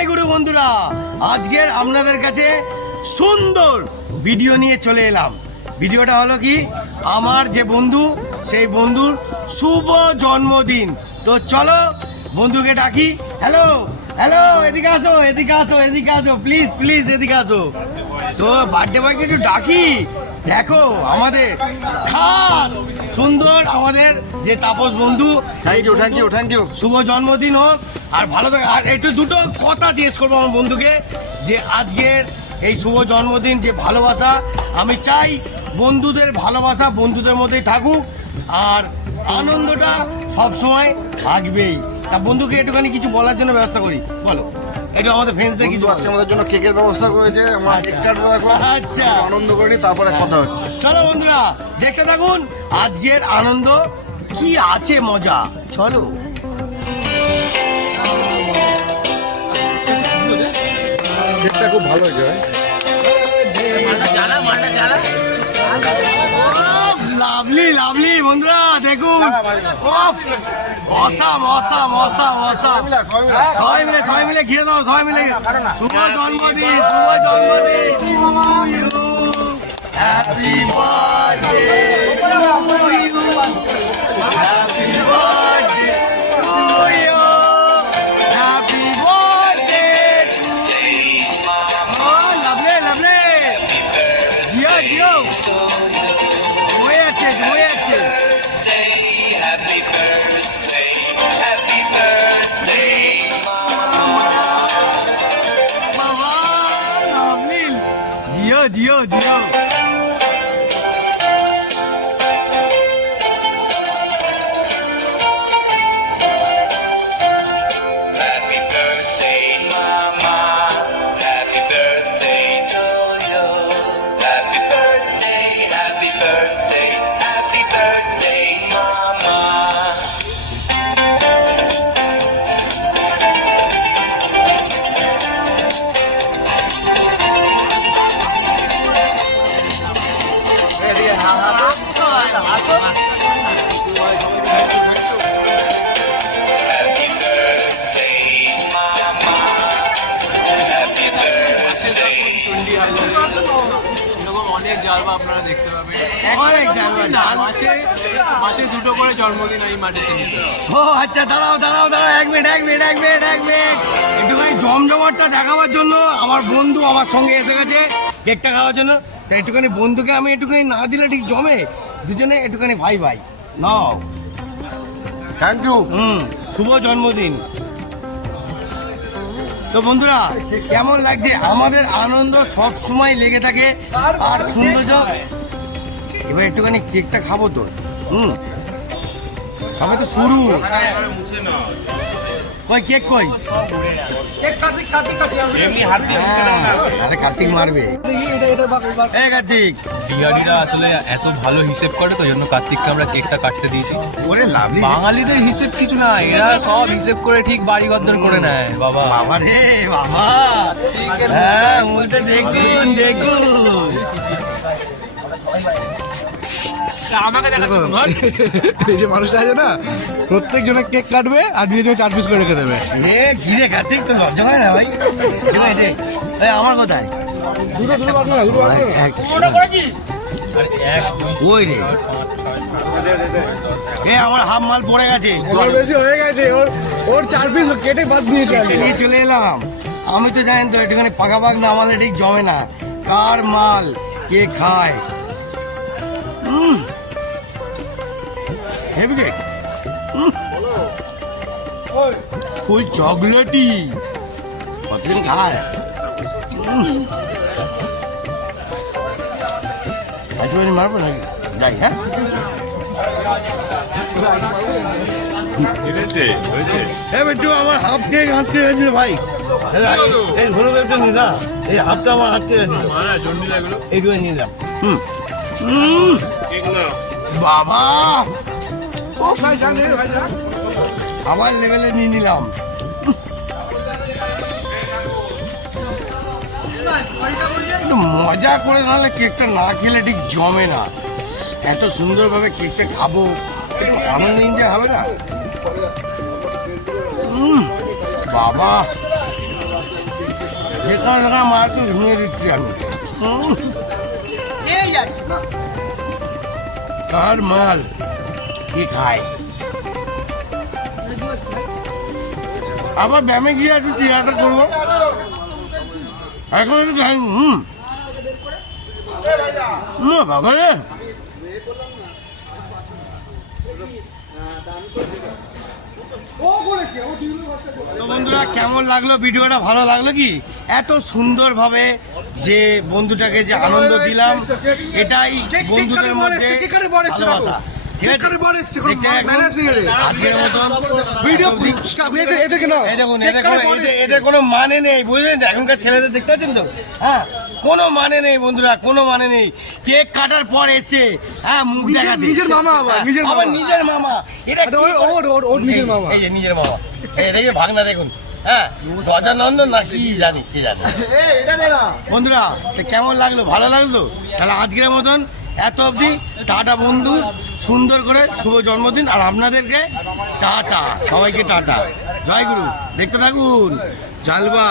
জয়গুরু বন্ধুরা, আজকের আপনাদের কাছে সুন্দর ভিডিও নিয়ে চলে এলাম। ভিডিওটা হলো কি, আমার যে বন্ধু সেই বন্ধুর শুভ জন্মদিন। তো চলো বন্ধুকে ডাকি। হ্যালো হ্যালো, এদিকে আসো, এদিকে আসো, এদিকে আসো, প্লিজ প্লিজ এদিকে আসো। তো বার্থডে বয়কে একটু ডাকি। দেখো আমাদের খাস সুন্দর আমাদের যে তাপস বন্ধু, থ্যাংক ইউ। শুভ জন্মদিন হোক আর ভালো থাকে। আর একটু দুটো কথা জিজ্ঞেস করবো আমার বন্ধুকে, যে আজকের এই শুভ জন্মদিন যে ভালোবাসা, আমি চাই বন্ধুদের ভালোবাসা বন্ধুদের মধ্যেই থাকুক আর আনন্দটা সবসময় থাকবেই। তা বন্ধুকে একটুখানি কিছু বলার জন্য ব্যবস্থা করি, বলো একটু আমাদের ফ্রেন্ডসদের কিছু। আজকে আমাদের জন্য কেকের ব্যবস্থা করেছে, আমরা কেক কাটবো এখন। আচ্ছা, আনন্দ করে নি, তারপরে কথা হচ্ছে। চলো বন্ধুরা দেখতে থাকুন আজকের আনন্দ কি আছে মজা। চলো। কেকটা খুব ভালো হয়েছে ভাই। লাভলি লাভলি বন্ধুরা, দেখুন অসাম অসাম অসাম অসাম। সবাই মিলে ঘিরে দাও, সবাই মিলে। শুভ জন্মদিন, শুভ জন্মদিন, happy birthday, happy birthday to you, happy birthday to you. ও লাভলি লাভলি, জিও জিও, হয়ে যাচ্ছে হয়ে যাচ্ছে। জিও জিও জিও। অনেক জালবা আপনারা দেখতে পাবেন। অনেক জালবা, মাসে দুটো করে জন্মদিন এই মাটিতে নিতে। ও আচ্ছা, দাঁড়াও দাঁড়াও দাঁড়াও, এক মিনিট একটুখানি জমজমাটটা দেখাবার জন্য আমার বন্ধু আমার সঙ্গে এসে গেছে কেকটা খাওয়ার জন্য। তাই একটুখানি বন্ধুকে আমি একটুখানি না দিলে ঠিক জমে, দুজনে একটুখানি ভাই ভাই নাও। Thank you. শুভ জন্মদিন। তো বন্ধুরা কেমন লাগছে? আমাদের আনন্দ সব সময় লেগে থাকে আর সৌন্দর্য। এবার একটুখানি কেকটা খাবো তো। সবে তো শুরু। কই কেক কই? তাহলে কার্তিক মারবে। এই কার্তিক, বিহারিরা আসলে এত ভালো হিসেব করে তো, জন্য কার্তিককে আমরা কেকটা কাটতে দিয়েছি। ওরে লাভলি। বাঙালিদের হিসেব কিছু না, এরা সব হিসেব করে ঠিক বাড়ি ঘরদর করে নেয় বাবা। বাবা রে বাবা, হ্যাঁ মুখটা দেখুন দেখুন। এই যে মানুষটা আছে না, প্রত্যেক জনের কেক কাটবে আর দিয়ে 4 পিস করে রেখে দেবে। ঘিরে কার্তিক তো লজ্জা হয় না ভাই? আমার কোথায় ওই রে, এ আমার হাফ মাল পড়ে গেছে, বেশি হয়ে গেছে, ওর 4 পিস কেটে বাদ দিয়েছে। নিয়ে চলে এলাম। আমি তো জানি তো একটুখানি পাকা পাক না মালে ঠিক জমে না। কার মাল কে খায়? হেভি কেক, ফুল চকলেটি, কতদিন খায়? একটুখানি মারবো নাকি? যাই, হ্যাঁ একটু আমার হাফ কেক হাঁটতে গেছিল ভাই। এই ঘুরে একটু নিদা, এই হাফটা আমার হাঁটতে গেছিল, এইটুকু নিয়ে যাম। বাবা আবার লেভেলে নিয়ে নিলাম। একটু মজা করে, নাহলে কেকটা না খেলে ঠিক জমে না। এত সুন্দরভাবে কেকটা খাবো, একটু আনন্দ এনজয় হবে না? বাবা যেখানে দেখা মাছ ভেঙে দিচ্ছি আমি কার মাল কি খায় আবার ব্যায়ামে গিয়ে একটু টিয়াটা করবো এখন একটু খাই বাবা রে তো বন্ধুরা কেমন লাগলো ভিডিওটা ভালো লাগলো কি এত সুন্দরভাবে যে বন্ধুটাকে যে আনন্দ দিলাম এটাই বন্ধুদের মধ্যে ভালোবাসা। ঠিক আছে? দেখতে থাকুন। আজকের মতন এদের কোনো মানে নেই বুঝলেন তো? এখনকার ছেলেদের দেখতে পাচ্ছেন তো হ্যাঁ কোনো মানে নেই বন্ধুরা কোনো মানে নেই কেক কাটার পর এসে হ্যাঁ মুখ দেখাতে নিজের মামা আবার, নিজের মামা। আবার নিজের মামা এটা কি ওর নিজের মামা। এই যে নিজের মামা এই দেখে ভাগনা দেখুন হ্যাঁ গজানন্দন না কি জানি কি জানি বন্ধুরা তো কেমন লাগলো ভালো লাগলো তাহলে আজকের মতন এত অবধি টাটা বন্ধু সুন্দর করে শুভ জন্মদিন আর আপনাদেরকে টাটা সবাইকে টাটা জয় গুরু দেখতে থাকুন জালবা